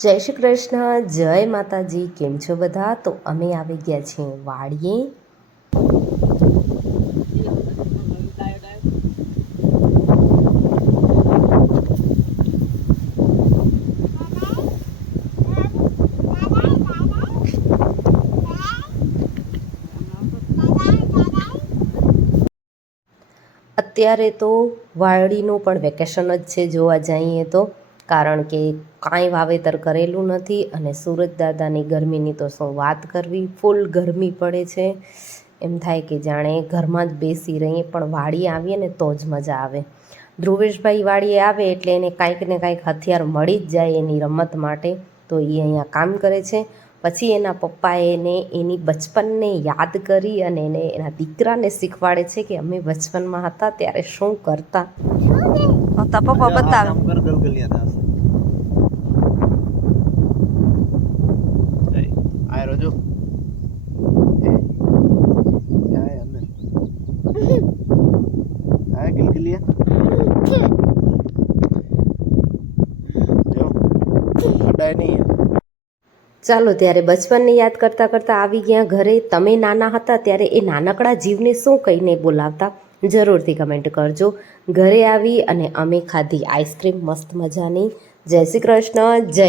જય શ્રી કૃષ્ણ, જય માતાજી. કેમ છો બધા? તો અમે આવી ગયા છીએ વાડીએ. અત્યારે તો વાડીનું પણ વેકેશન જ છે જોવા જઈએ તો, કારણ કે કાંઈ વાવેતર કરેલું નથી અને સુરજ દાદાની ગરમીની તો શું વાત કરવી. ફૂલ ગરમી પડે છે, એમ થાય કે જાણે ઘરમાં જ બેસી રહીએ, પણ વાડીએ આવીએ ને તો જ મજા આવે. ધ્રુવેશભાઈ વાડીએ આવે એટલે એને કાંઈક ને કાંઈક હથિયાર મળી જ જાય એની રમત માટે, તો એ અહીંયા કામ કરે છે. પછી એના પપ્પાએ એને એની બચપનને યાદ કરી અને એને એના દીકરાને શીખવાડે છે કે અમે બચપનમાં હતા ત્યારે શું કરતા. પપ્પા બતાવે. ચાલો ત્યારે બચપનને યાદ કરતાં કરતાં આવી ગયા ઘરે. તમે નાના હતા ત્યારે એ નાનકડા જીવને શું કહીને બોલાવતા, જરૂરથી કમેન્ટ કરજો. ઘરે આવી અને અમે ખાધી આઈસ્ક્રીમ મસ્ત મજાની. જય શ્રી કૃષ્ણ, જય